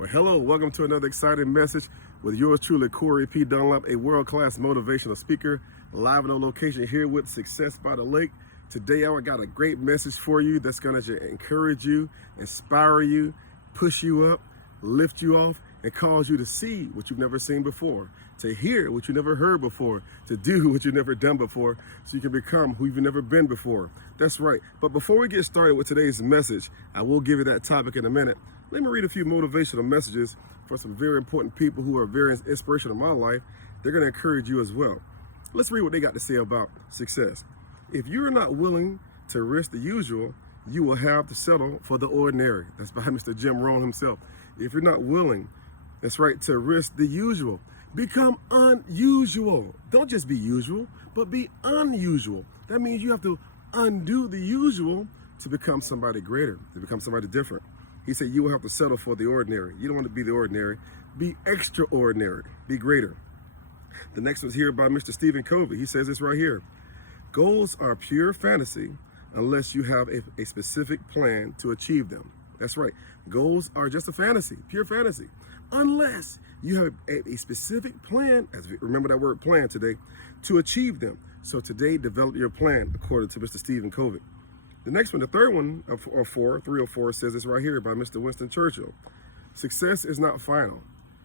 Well, hello, welcome to another exciting message with yours truly, Corey P. Dunlap, a world-class motivational speaker, live on location here with Success by the Lake. Today, I got a great message for you that's going to encourage you, inspire you, push you up, lift you off, and cause you to see what you've never seen before, to hear what you never heard before, to do what you've never done before, so you can become who you've never been before. That's right. But before we get started with today's message, I will give you that topic in a minute. Let me read a few motivational messages for some very important people who are very inspirational in my life. They're going to encourage you as well. Let's read what they got to say about success. If you're not willing to risk the usual, you will have to settle for the ordinary. That's by Mr. Jim Rohn himself. If you're not willing, that's right, to risk the usual, become unusual. Don't just be usual, but be unusual. That means you have to undo the usual to become somebody greater, to become somebody different. He said you will have to settle for the ordinary. You don't want to be the ordinary. Be extraordinary. Be greater. The next one's here by Mr. Stephen Covey. He says this right here. Goals are pure fantasy unless you have a specific plan to achieve them. That's right. Goals are just a fantasy, pure fantasy, unless you have a specific plan, remember that word plan today, to achieve them. So today, develop your plan according to Mr. Stephen Covey. The next one, the third one, or 304, says this right here by Mr. Winston Churchill. Success is not final.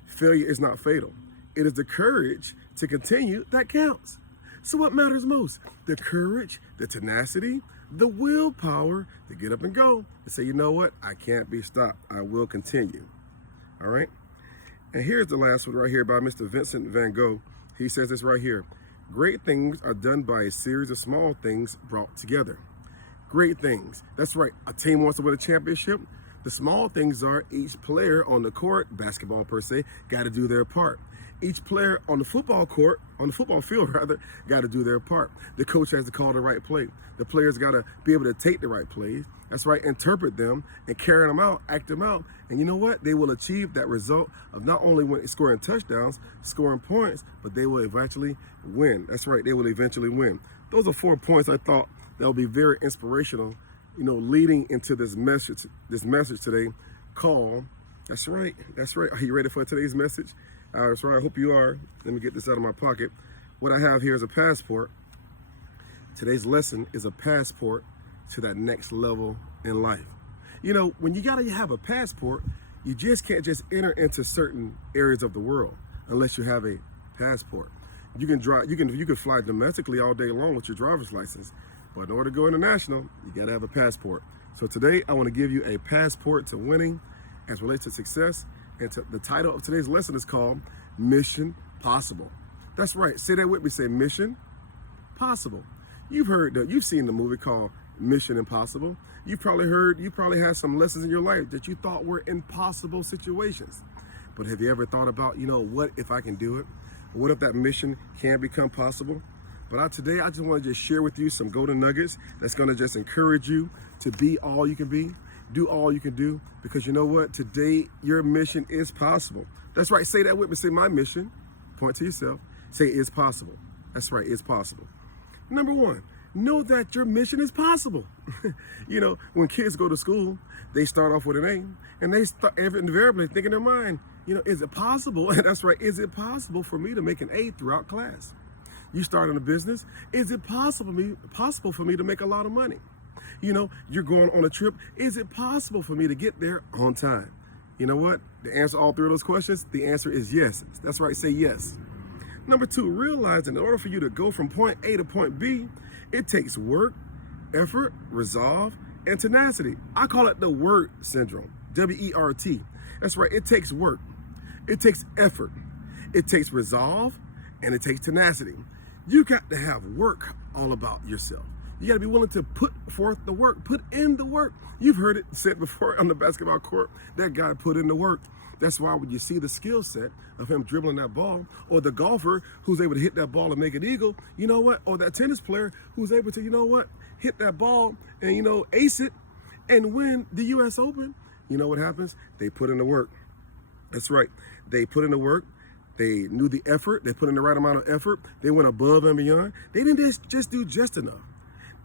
Failure is not fatal. It is the courage to continue that counts. So what matters most? The courage, the tenacity, the willpower to get up and go and say, you know what? I can't be stopped. I will continue. All right? And here's the last one right here by Mr. Vincent van Gogh. He says this right here. Great things are done by a series of small things brought together. Great things. That's right. A team wants to win a championship. The small things are each player on the court, basketball per se, got to do their part. Each player on the football court, on the football field rather, got to do their part. The coach has to call the right play. The players got to be able to take the right plays. That's right, interpret them and carry them out, act them out. And you know what? They will achieve that result of not only scoring touchdowns, scoring points, but they will eventually win. That's right, they will eventually win. Those are 4 points I thought that will be very inspirational, leading into this message today called, that's right. Are you ready for today's message? That's right, I hope you are. Let me get this out of my pocket. What I have here is a passport. Today's lesson is a passport to that next level in life. When you gotta have a passport, you just can't just enter into certain areas of the world unless you have a passport. You can drive, you can fly domestically all day long with your driver's license, but in order to go international, you gotta have a passport. So today, I want to give you a passport to winning as relates to success. And the title of today's lesson is called Mission Possible. That's right. Say that with me. Say Mission Possible. You've seen the movie called Mission Impossible. You probably had some lessons in your life that you thought were impossible situations. But have you ever thought about, what if I can do it? What if that mission can become possible? But today, I just want to share with you some golden nuggets that's going to just encourage you to be all you can be. Do all you can do, because you know what? Today, your mission is possible. That's right. Say that with me. Say my mission. Point to yourself. Say it's possible. That's right. It's possible. Number one, know that your mission is possible. When kids go to school, they start off with an A, and they start invariably think in their mind, is it possible? That's right. Is it possible for me to make an A throughout class? You start in a business. Is it possible for me to make a lot of money? You're going on a trip. Is it possible for me to get there on time? You know what? The answer to all three of those questions, the answer is yes. That's right. Say yes. Number two, realize that in order for you to go from point A to point B, it takes work, effort, resolve, and tenacity. I call it the WORT syndrome, W-E-R-T. That's right. It takes work. It takes effort. It takes resolve, and it takes tenacity. You got to have work all about yourself. You got to be willing to put forth the work, put in the work. You've heard it said before on the basketball court, that guy put in the work. That's why when you see the skill set of him dribbling that ball, or the golfer who's able to hit that ball and make an eagle, you know what? Or that tennis player who's able to, hit that ball and, ace it and win the U.S. Open, you know what happens? They put in the work. That's right. They put in the work. They knew the effort. They put in the right amount of effort. They went above and beyond. They didn't just do just enough.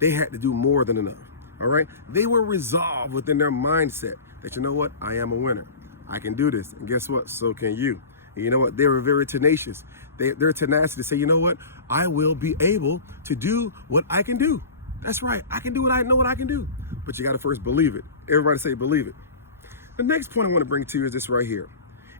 They had to do more than enough. All right. They were resolved within their mindset that, you know what? I am a winner. I can do this. And guess what? So can you. And you know what? They were very tenacious. They're tenacity to say, you know what? I will be able to do what I can do. That's right. I can do what I know what I can do. But you got to first believe it. Everybody say believe it. The next point I want to bring to you is this right here.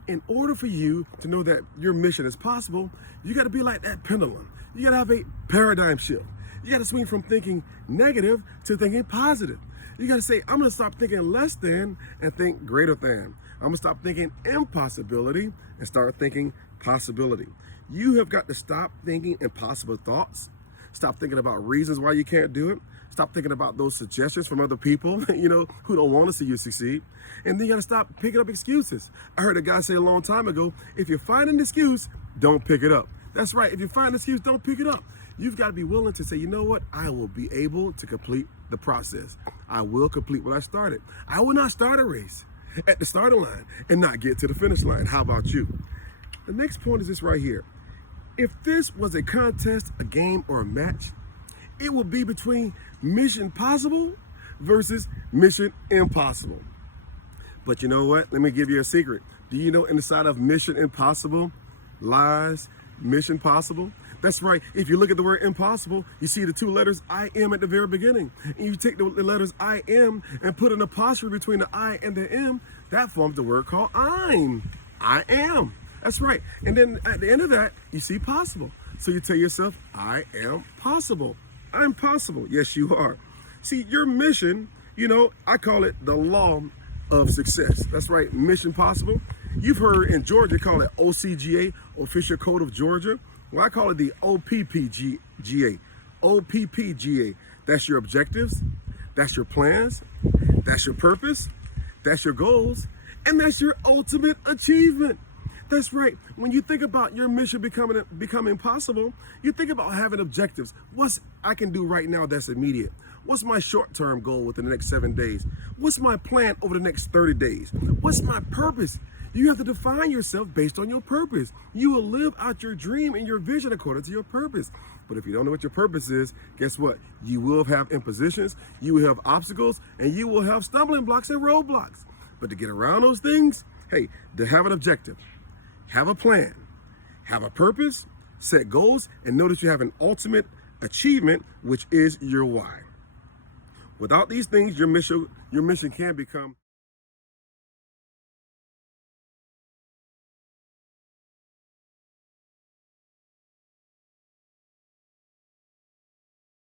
In order for you to know that your mission is possible, you got to be like that pendulum. You got to have a paradigm shift. You got to swing from thinking negative to thinking positive. You got to say, I'm going to stop thinking less than and think greater than. I'm going to stop thinking impossibility and start thinking possibility. You have got to stop thinking impossible thoughts. Stop thinking about reasons why you can't do it. Stop thinking about those suggestions from other people, who don't want to see you succeed. And then you got to stop picking up excuses. I heard a guy say a long time ago, if you find an excuse, don't pick it up. That's right. If you find an excuse, don't pick it up. You've got to be willing to say, you know what? I will be able to complete the process. I will complete what I started. I will not start a race at the starting line and not get to the finish line. How about you? The next point is this right here. If this was a contest, a game, or a match, it would be between Mission Possible versus Mission Impossible. But you know what? Let me give you a secret. Do you know inside of Mission Impossible lies Mission Possible? That's right. If you look at the word impossible, you see the two letters I am at the very beginning. And you take the letters I am and put an apostrophe between the I and the M, that forms the word called I'm. I am. That's right. And then at the end of that, you see possible. So you tell yourself, I am possible. I'm possible. Yes, you are. See, your mission, I call it the law of success. That's right. Mission Possible. You've heard in Georgia call it OCGA, Official Code of Georgia. Well, I call it the OPPGA. OPPGA. That's your objectives. That's your plans. That's your purpose. That's your goals. And that's your ultimate achievement. That's right. When you think about your mission becoming possible, you think about having objectives. What's I can do right now that's immediate? What's my short-term goal within the next 7 days? What's my plan over the next 30 days? What's my purpose? You have to define yourself based on your purpose. You will live out your dream and your vision according to your purpose. But if you don't know what your purpose is, guess what? You will have impositions, you will have obstacles, and you will have stumbling blocks and roadblocks. But to get around those things, hey, to have an objective, have a plan, have a purpose, set goals, and know that you have an ultimate achievement, which is your why. Without these things, your mission can become